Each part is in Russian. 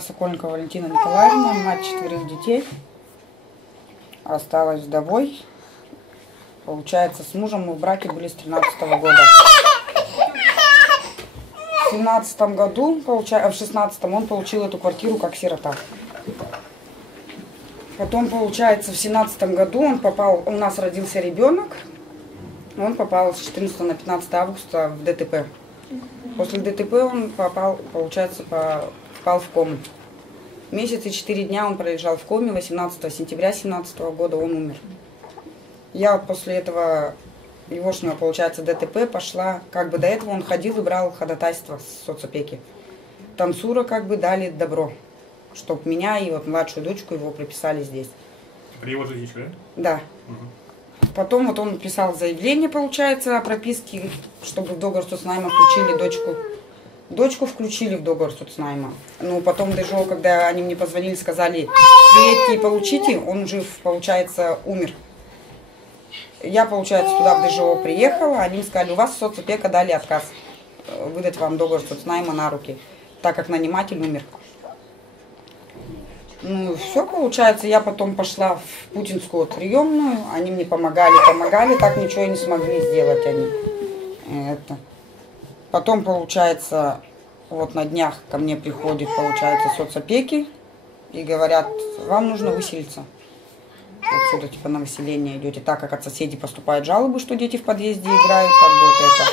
Сокольникова Валентина Николаевна, мать 4 детей, осталась вдовой. Получается, с мужем мы в браке были с 13-го года. В 17-м году, в 16-м он получил эту квартиру как сирота. Потом, получается, в 17-м году он попал, у нас родился ребенок, он попал с 14 на 15 августа в ДТП. После ДТП он попал, получается, впал в кому. Месяц и 4 дня он пролежал в коме, 18 сентября 2017 года он умер. Я после этого егошнего, получается, ДТП пошла, как бы до этого он ходил и брал ходатайство с соцопеки. Танцура как бы дали добро, чтобы меня и вот младшую дочку его прописали здесь. При его жизни, да? Да. Угу. Потом вот он писал заявление, получается, о прописке, чтобы в договор соцнайма включили дочку. Дочку включили в договор соцнайма. Ну, потом ДЖО, когда они мне позвонили, сказали, приедьте и получите, он жив, получается, умер. Я, получается, туда в ДЖО приехала, они сказали, у вас соцопека дали отказ выдать вам договор соцнайма на руки, так как наниматель умер. Ну, все, получается, я потом пошла в путинскую приемную, они мне помогали, так ничего и не смогли сделать они. Это. Потом, получается, вот на днях ко мне приходит, получается, соцопеки и говорят, вам нужно выселиться. Отсюда, типа, на выселение идете, так как от соседей поступают жалобы, что дети в подъезде играют, как бы вот это.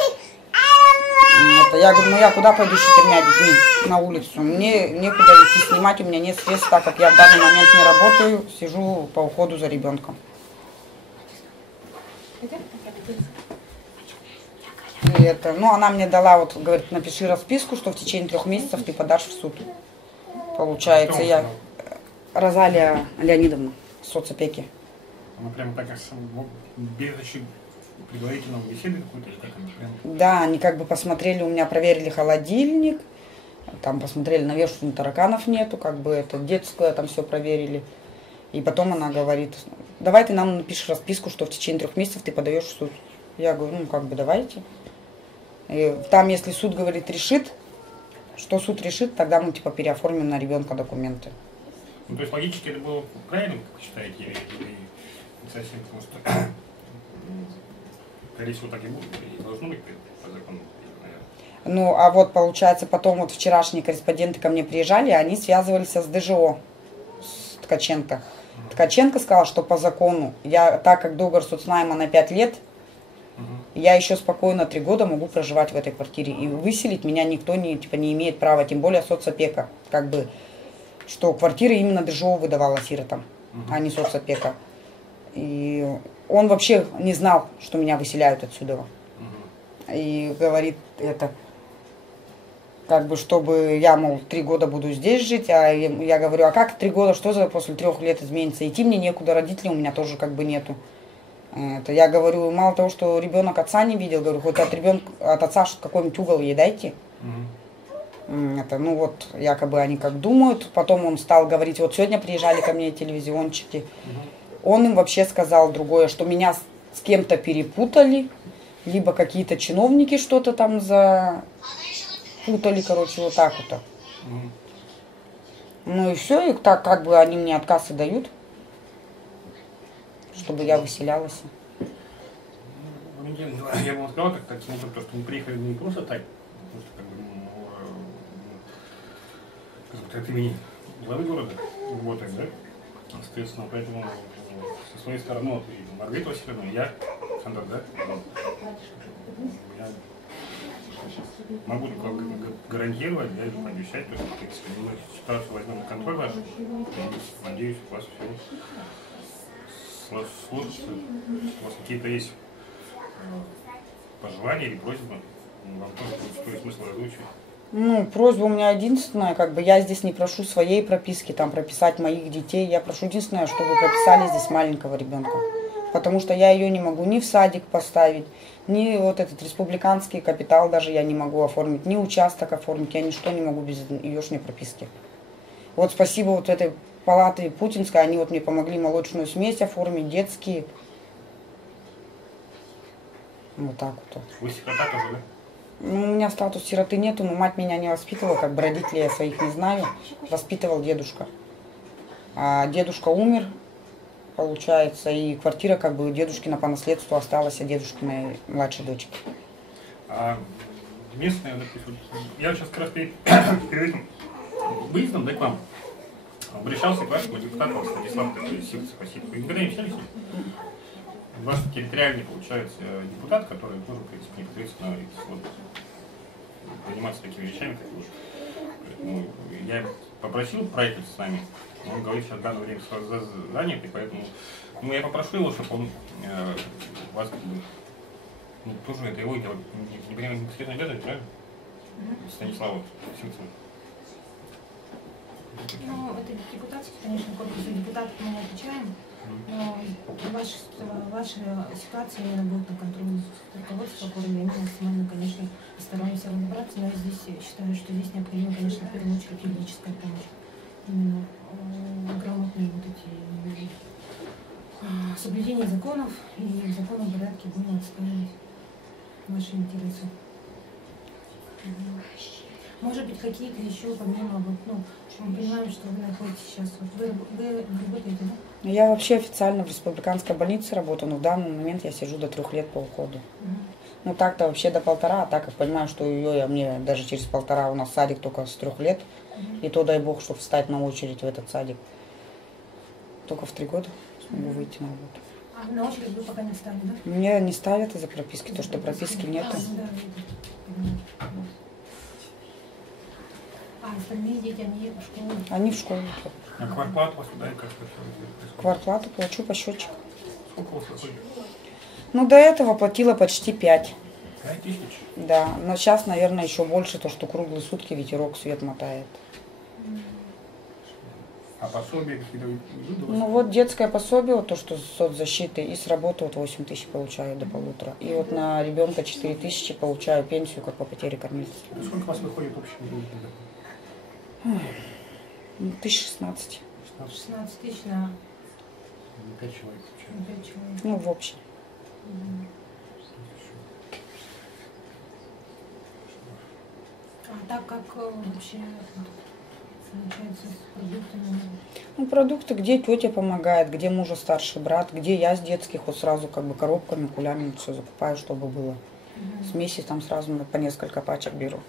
Я говорю, ну я куда пойду с 4 детьми на улицу? Мне некуда идти снимать, у меня нет средств, так как я в данный момент не работаю, сижу по уходу за ребенком. И это, ну, она мне дала, вот, говорит, напиши расписку, что в течение 3 месяцев ты подашь в суд. Получается, я... Розалия Леонидовна, соцопеки. Она прямо так, без предварительного беседы какой-то, или как она прям... Да, они как бы посмотрели, у меня проверили холодильник, там посмотрели, на вешалке тараканов нету, как бы это детское, там все проверили. И потом она говорит, давай ты нам напишешь расписку, что в течение 3 месяцев ты подаешь в суд. Я говорю, ну как бы давайте. И там, если суд, говорит, решит, что суд решит, тогда мы типа переоформим на ребенка документы. Ну, то есть логически это было правильно, как вы считаете, или не совсем, потому что, скорее всего, так и будет, и должно быть по закону, наверное. Ну, а вот, получается, потом вот вчерашние корреспонденты ко мне приезжали, они связывались с ДЖО, с Ткаченко. Ткаченко сказал, что по закону, я, так как договор соцнайма на 5 лет, я еще спокойно 3 года могу проживать в этой квартире. И выселить меня никто не имеет права, тем более соцопека. Как бы, что квартиры именно ДЖО выдавала сиротам, а не соцопека. И он вообще не знал, что меня выселяют отсюда. И говорит это, как бы, чтобы я, мол, 3 года буду здесь жить. А я говорю, а как 3 года, что за после 3 лет изменится? Идти мне некуда, родителей у меня тоже как бы нету. Это, я говорю, мало того, что ребенок отца не видел, говорю, хоть от отца какой-нибудь угол ей дайте. Это, ну вот, якобы они как думают. Потом он стал говорить, вот сегодня приезжали ко мне телевизионщики. Он им вообще сказал другое, что меня с кем-то перепутали, либо какие-то чиновники что-то там запутали, короче, вот так вот. Ну и все, и так как бы они мне отказ и дают, чтобы я выселялась. Я бы вам сказал, как смотрю, то, что мы приехали не просто так, потому что, как бы, от имени главы города работаем, да? Соответственно, поэтому со своей стороны, вот, и Маргарита Васильевна, я, Александр, да? Я могу гарантировать, да, или пообещать, что если мы ситуацию возьмем на контроль ваш, надеюсь, у вас все сложится. У вас какие-то есть пожелания или просьбы? Вам тоже стоит смысл озвучивать? Ну, просьба у меня единственная, как бы я здесь не прошу своей прописки, там прописать моих детей. Я прошу единственное, чтобы прописали здесь маленького ребенка. Потому что я ее не могу ни в садик поставить, ни вот этот республиканский капитал даже я не могу оформить, ни участок оформить, я ничто не могу без еешней прописки. Вот спасибо вот этой палаты Путинской, они вот мне помогли молочную смесь оформить, детские. Вот так вот. Вы сирота тоже, да? Ну, у меня статус сироты нету, но мать меня не воспитывала, как бы родителей я своих не знаю. Воспитывал дедушка. А дедушка умер, получается, и квартира как бы дедушкина по наследству осталась от дедушкиной младшей дочки. А местные, допустим, я сейчас как раз перед этим выездом, да, к вам обращался к вашему депутату Станиславу Сивцеву. Спасибо. Вы никогда не общались с ним? Ваш территориальный, получается, депутат, который тоже, в принципе, непосредственно вот, заниматься такими вещами, как вы. Ну, я попросил проехать с нами, он говорит, что в данное время занят, и поэтому ну, я попрошу его, чтобы он вас как бы, ну, тоже это его дело, не понимаю, непосредственно обязан, правильно? Станиславу Сивцеву. Ну, это депутатский, конечно, корпус депутатов мы не отвечаем, но ваша ситуация именно будет на контроле руководства, которое мы максимально, конечно, стараемся разобраться, но я здесь считаю, что здесь необходима, конечно, в первую очередь юридическая помощь. Именно грамотные вот эти соблюдение законов и в законном порядке будем отстаивать ваши интересы. Может быть, какие-то еще помимо, вот, ну, мы понимаем, что вы находитесь сейчас, вот вы работаете, да? Я вообще официально в республиканской больнице работаю, но в данный момент я сижу до 3 лет по уходу. Ну так-то вообще до 1,5, а так как понимаю, что мне даже через 1,5 у нас садик только с 3 лет, и то дай бог, чтобы встать на очередь в этот садик. Только в 3 года смогу выйти на работу. А на очередь вы пока не встали, да? Мне не ставят из-за прописки, то что прописки нет. А остальные дети, они в школу? Они в школу. А квартплату у вас туда и как это? Квартплату плачу по счетчику. Сколько у вас выходит? Ну, до этого платила почти 5. 5000? Да, но сейчас, наверное, еще больше, то, что круглые сутки ветерок свет мотает. А пособие какие-то идут? Ну, вот детское пособие, вот то, что с соцзащиты, и с работы вот 8 тысяч получаю до 1,5. И вот на ребенка 4 тысячи получаю пенсию, как по потере кормильца. Сколько у вас выходит общий доход? 1016. 16 тысяч на 5 человек. 5 человек. Ну, в общем. А так как вообще получается с продуктами? Ну, продукты, где тетя помогает, где мужа старший брат, где я с детских вот сразу как бы коробками, кулями все закупаю, чтобы было. Смеси там сразу по несколько пачек беру.